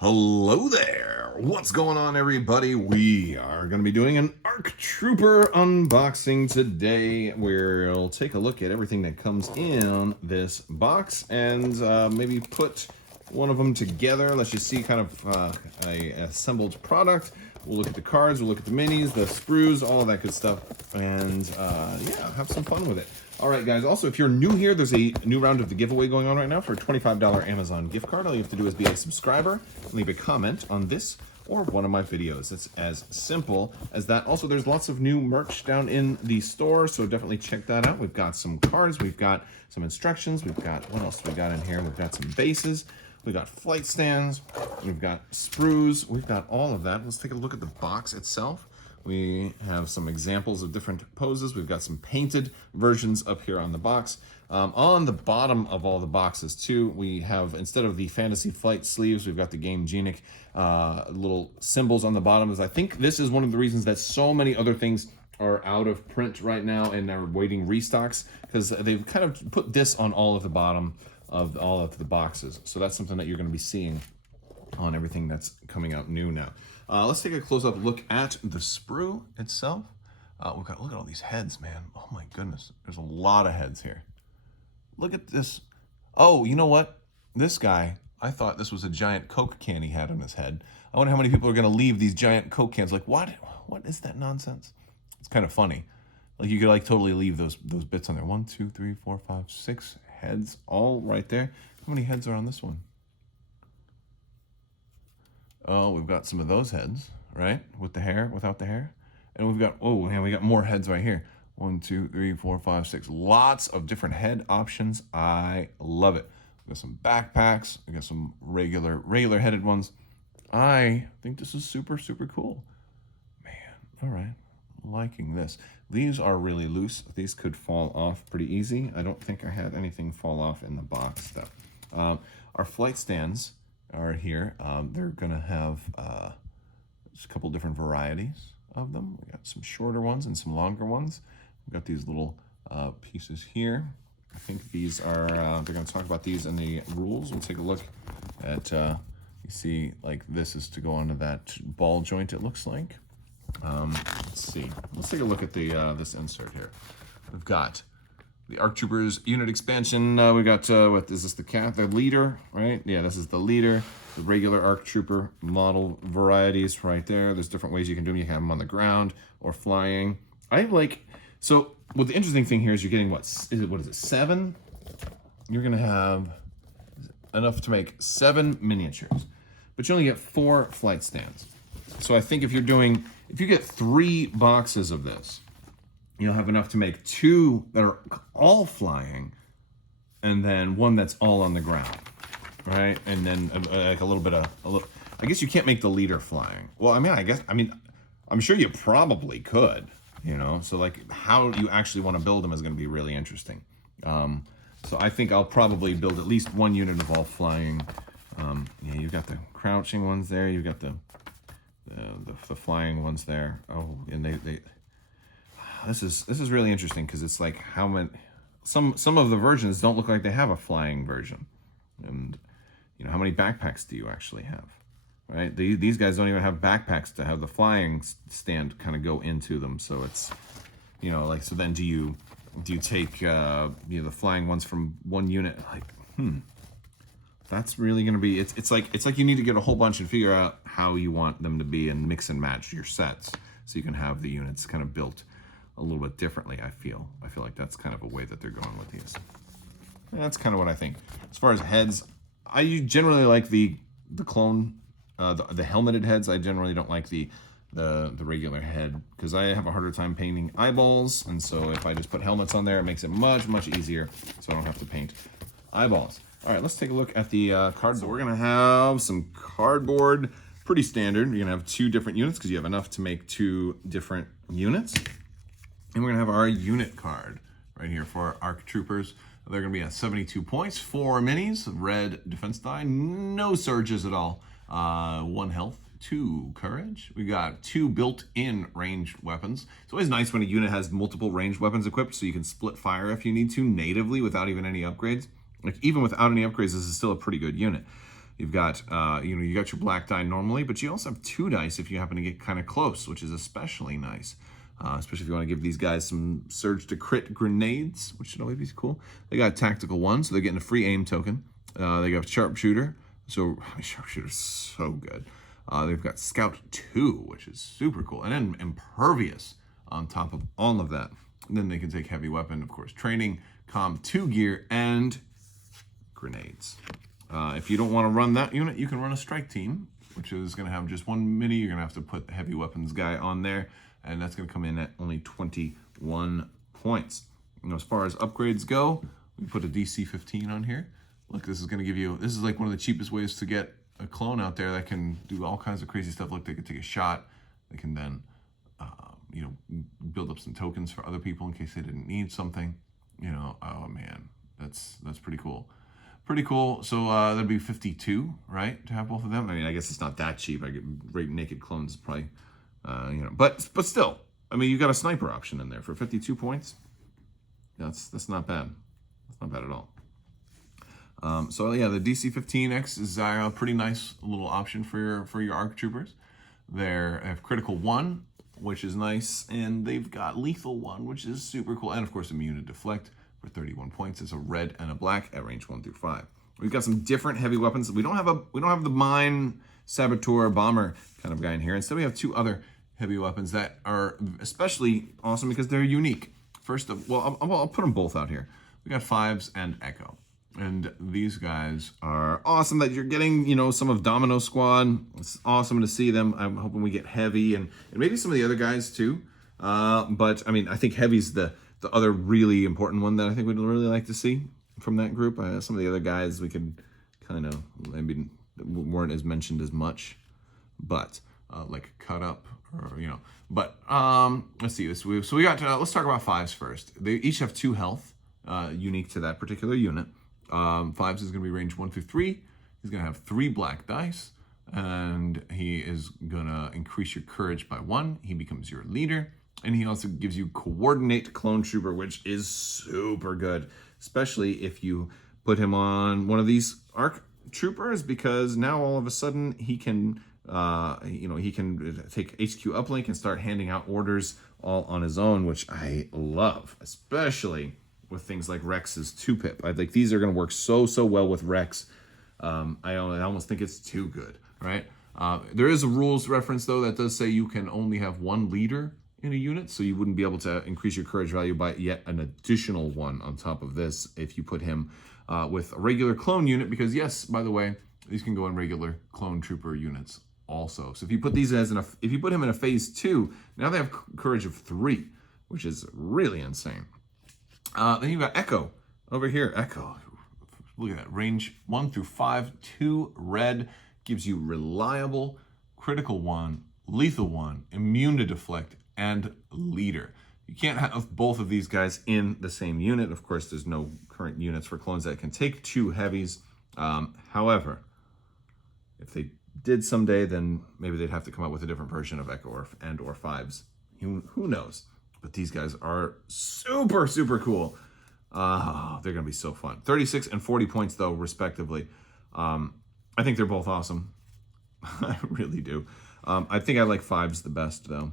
Hello there! What's going on, everybody? We are going to be doing an ARC Trooper unboxing today. We'll take a look at everything that comes in this box and maybe put one of them together. Let's just see kind of a assembled product. We'll look at the cards, we'll look at the minis, the sprues, all of that good stuff, and yeah, have some fun with it. All right, guys. Also, if you're new here, there's a new round of the giveaway going on right now for a $25 Amazon gift card. All you have to do is be a subscriber and leave a comment on this or one of my videos. It's as simple as that. Also, there's lots of new merch down in the store, so definitely check that out. We've got some cards, we've got some instructions, we've got, what else we got in here? We've got some bases, we've got flight stands, we've got sprues, we've got all of that. Let's take a look at the box itself. We have some examples of different poses. We've got some painted versions up here on the box. On the bottom of all the boxes too, we have, instead of the Fantasy Flight sleeves, we've got the Game Genic little symbols on the bottom. I think this is one of the reasons that so many other things are out of print right now and are waiting restocks, because they've kind of put this on all of the bottom of all of the boxes. So that's something that you're going to be seeing on everything that's coming out new now. Let's take a close-up look at the sprue itself. Look at all these heads, man. Oh my goodness, there's a lot of heads here. Look at this. Oh, you know what? This guy, I thought this was a giant Coke can he had on his head. I wonder how many people are going to leave these giant Coke cans. Like, what is that nonsense? It's kind of funny. Like, you could like totally leave those bits on there. 1, 2, 3, 4, 5, 6 heads all right there. How many heads are on this one? Oh, we've got some of those heads, right? With the hair, without the hair. And we've got, oh, man, we got more heads right here. 1, 2, 3, 4, 5, 6. Lots of different head options. I love it. We got some backpacks. We got some regular headed ones. I think this is super, super cool. Man, all right. Liking this. These are really loose. These could fall off pretty easy. I don't think I had anything fall off in the box, though. Our flight stands are here. They're gonna have just a couple different varieties of them. We got some shorter ones and some longer ones. We've got these little pieces here. I think these are, they're gonna talk about these in the rules. We'll take a look at, you see, like this is to go onto that ball joint, it looks like. Let's see, let's take a look at the this insert here. We've got the ARC Troopers unit expansion. We got, what is this, the leader, right? Yeah, this is the leader. The regular ARC Trooper model varieties right there. There's different ways you can do them. You can have them on the ground or flying. I like, so what the interesting thing here is you're getting, what is it, 7? You're gonna have enough to make 7 miniatures, but you only get 4 flight stands. So I think if you get 3 boxes of this, you'll have enough to make 2 that are all flying, and then 1 that's all on the ground, right? And then like I guess you can't make the leader flying. Well, I'm sure you probably could, you know? So like how you actually want to build them is going to be really interesting. So I think I'll probably build at least 1 unit of all flying. Yeah, you've got the crouching ones there. You've got the flying ones there. Oh, and this is really interesting, because it's like how many, some of the versions don't look like they have a flying version, and you know, how many backpacks do you actually have, right? These guys don't even have backpacks to have the flying stand kind of go into them. So it's, you know, like, so then do you take the flying ones from 1 unit? Like, that's really going to be, it's like you need to get a whole bunch and figure out how you want them to be and mix and match your sets so you can have the units kind of built a little bit differently. I feel like that's kind of a way that they're going with these. And that's kind of what I think. As far as heads, I generally like the clone, the helmeted heads. I generally don't like the regular head, because I have a harder time painting eyeballs, and so if I just put helmets on there, it makes it much easier, so I don't have to paint eyeballs. All right, let's take a look at the cards. So we're gonna have some cardboard, pretty standard. You're gonna have 2 different units because you have enough to make 2 different units. And we're gonna have our unit card right here for our ARC Troopers. They're gonna be at 72 points, 4 minis, red defense die, no surges at all. 1 health, 2 courage. We got 2 built-in ranged weapons. It's always nice when a unit has multiple ranged weapons equipped, so you can split fire if you need to natively without even any upgrades. Like, even without any upgrades, this is still a pretty good unit. You've got, you got your black die normally, but you also have 2 dice if you happen to get kind of close, which is especially nice. Especially if you want to give these guys some surge to crit grenades, which should always be cool. They got tactical 1, so they're getting a free aim token. They got sharpshooter, so sharpshooter's so good. They've got scout 2, which is super cool, and then impervious on top of all of that. And then they can take heavy weapon, of course, training, comm 2 gear, and grenades. If you don't want to run that unit, you can run a strike team, which is going to have just 1 mini. You're going to have to put the heavy weapons guy on there, and that's going to come in at only 21 points. And as far as upgrades go, we put a DC 15 on here. Look, this is going to give you, this is like one of the cheapest ways to get a clone out there that can do all kinds of crazy stuff. Look, they can take a shot. They can then, build up some tokens for other people in case they didn't need something. Oh man, that's pretty cool. Pretty cool. So that'd be 52, right, to have both of them. I mean, I guess it's not that cheap. I get naked clones probably, but still, I mean, you got a sniper option in there for 52 points. That's not bad. That's not bad at all. So yeah, the DC-15X is a pretty nice little option for your ARC troopers. They have critical 1, which is nice, and they've got lethal 1, which is super cool, and of course immune to deflect for 31 points. It's a red and a black at range 1 through 5. We've got some different heavy weapons. We don't have the mine saboteur bomber kind of guy in here. Instead, we have 2 other heavy weapons that are especially awesome because they're unique. First, I'll put them both out here. We got 5s and Echo. And these guys are awesome that you're getting, some of Domino Squad. It's awesome to see them. I'm hoping we get Heavy and maybe some of the other guys too. But I mean, I think Heavy's the other really important one that I think we'd really like to see from that group. Some of the other guys we could kind of, maybe weren't as mentioned as much, but like Cut Up or, but let's see this. So we got, let's talk about 5s first. They each have 2 health, unique to that particular unit. 5s is going to be range 1 through 3. He's going to have 3 black dice, and he is going to increase your courage by 1. He becomes your leader, and he also gives you coordinate clone trooper, which is super good, especially if you put him on one of these ARC troopers, because now all of a sudden he can, he can take HQ uplink and start handing out orders all on his own, which I love, especially with things like Rex's 2-pip. I think these are going to work so well with Rex. I almost think it's too good, right? There is a rules reference, though, that does say you can only have 1 leader in a unit, so you wouldn't be able to increase your courage value by yet an additional 1 on top of this if you put him with a regular clone unit, because yes, by the way, these can go in regular clone trooper units also. So if you put these if you put him in a phase 2, now they have courage of 3, which is really insane. Then you've got Echo over here. Echo, look at that. Range 1 through 5, 2 red, gives you reliable, critical 1, lethal 1, immune to deflect, and leader. You can't have both of these guys in the same unit. Of course, there's no current units for clones that can take 2 heavies. However, if they did someday, then maybe they'd have to come up with a different version of Echo or 5s. Who knows? But these guys are super cool. They're going to be so fun. 36 and 40 points, though, respectively. I think they're both awesome. I really do. I think I like 5s the best, though.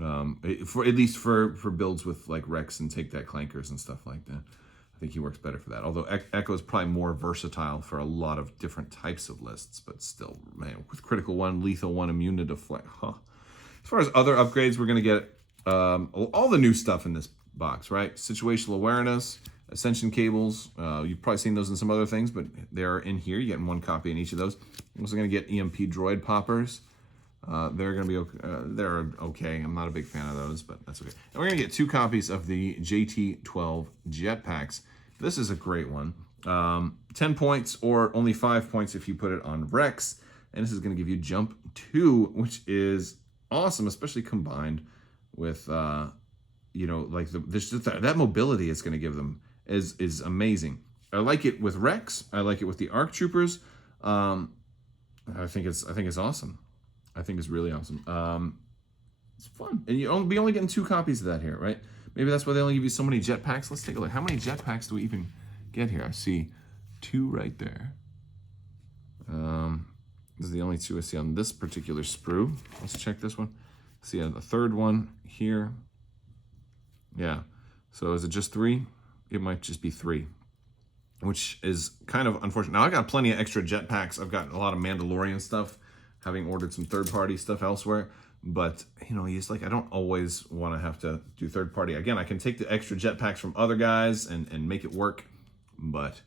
At least for builds with like Rex and Take That clankers and stuff like that. I think he works better for that. Although Echo is probably more versatile for a lot of different types of lists. But still, man, with critical 1, lethal 1, immune to deflect. Huh. As far as other upgrades, we're going to get all the new stuff in this box, right? Situational awareness, ascension cables. You've probably seen those in some other things, but they're in here. You're getting 1 copy in each of those. You're also going to get EMP droid poppers. They're going to be they're okay. I'm not a big fan of those, but that's okay. And we're going to get 2 copies of the JT-12 jetpacks. This is a great one. 10 points or only 5 points if you put it on Rex. And this is going to give you jump 2, which is awesome, especially combined with that mobility it's going to give them is amazing. I like it with Rex. I like it with the ARC troopers. I think it's awesome. I think it's really awesome. It's fun, and you'll be only getting 2 copies of that here, right? Maybe that's why they only give you so many jetpacks. Let's take a look. How many jetpacks do we even get here? I see 2 right there. These are the only two I see on this particular sprue. Let's check this one. See a third one here. Yeah. So is it just 3? It might just be 3, which is kind of unfortunate. Now I got plenty of extra jetpacks. I've got a lot of Mandalorian stuff, having ordered some third-party stuff elsewhere. But, you know, it's like I don't always want to have to do third-party. Again, I can take the extra jetpacks from other guys and make it work. But,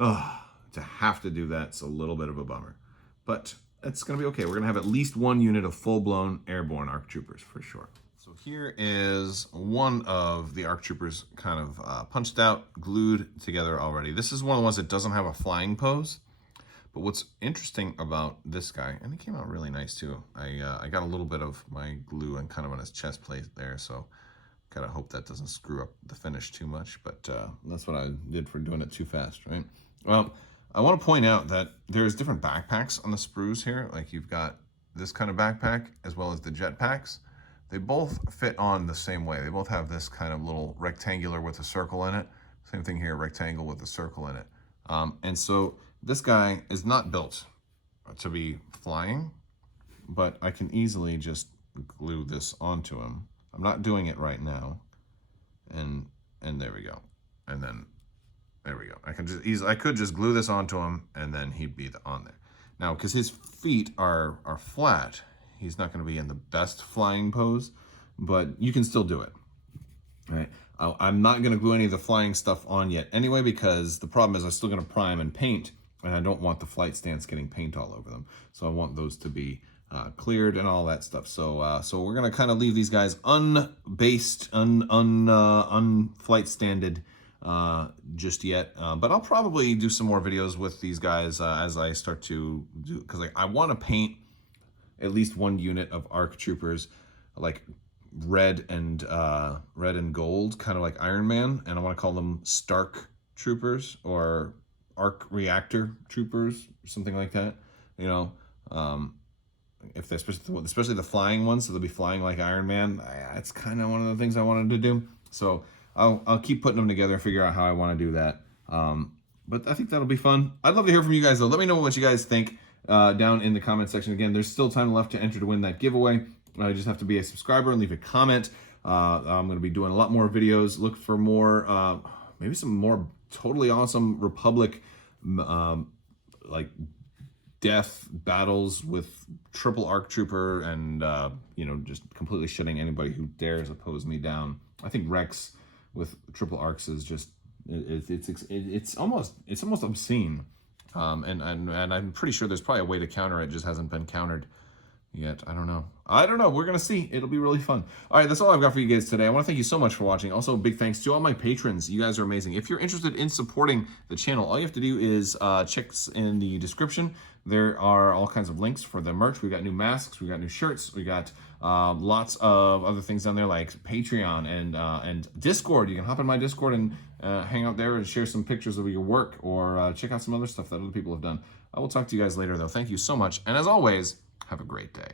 to have to do that's a little bit of a bummer. But it's going to be okay. We're going to have at least one unit of full-blown airborne ARC troopers for sure. So here is one of the ARC troopers kind of punched out, glued together already. This is one of the ones that doesn't have a flying pose. But what's interesting about this guy, and he came out really nice too. I got a little bit of my glue and kind of on his chest plate there, so gotta hope that doesn't screw up the finish too much. But that's what I did for doing it too fast, right? Well, I want to point out that there's different backpacks on the sprues here. Like you've got this kind of backpack as well as the jetpacks. They both fit on the same way. They both have this kind of little rectangular with a circle in it. Same thing here, rectangle with a circle in it. And so this guy is not built to be flying, but I can easily just glue this onto him. I'm not doing it right now. And there we go. And then there we go. I could just glue this onto him and then he'd be on there. Now, because his feet are flat, he's not going to be in the best flying pose, but you can still do it. All right. I'm not going to glue any of the flying stuff on yet anyway, because the problem is I'm still going to prime and paint, and I don't want the flight stance getting paint all over them. So I want those to be cleared and all that stuff. So so we're going to kind of leave these guys unbased, unflight standed just yet. But I'll probably do some more videos with these guys as I start to do, because I want to paint at least one unit of ARC troopers, like red and gold, kind of like Iron Man, and I want to call them Stark troopers or arc reactor troopers, something like that. You know, if they're especially the flying ones, so they'll be flying like Iron Man. That's kind of one of the things I wanted to do. So I'll keep putting them together and figure out how I want to do that. But I think that'll be fun. I'd love to hear from you guys though. Let me know what you guys think down in the comment section. Again, there's still time left to enter to win that giveaway. I just have to be a subscriber and leave a comment. I'm going to be doing a lot more videos. Look for more, maybe some more totally awesome Republic, like death battles with triple ARC Trooper and, you know, just completely shutting anybody who dares oppose me down. I think Rex with triple ARCs is just, it's almost obscene. And I'm pretty sure there's probably a way to counter it, just hasn't been countered yet. I don't know. We're going to see. It'll be really fun. All right, that's all I've got for you guys today. I want to thank you so much for watching. Also, big thanks to all my patrons. You guys are amazing. If you're interested in supporting the channel, all you have to do is check in the description. There are all kinds of links for the merch. We got new masks. We got new shirts. We got lots of other things down there like Patreon and Discord. You can hop in my Discord and hang out there and share some pictures of your work, or check out some other stuff that other people have done. I will talk to you guys later, though. Thank you so much. And as always, have a great day.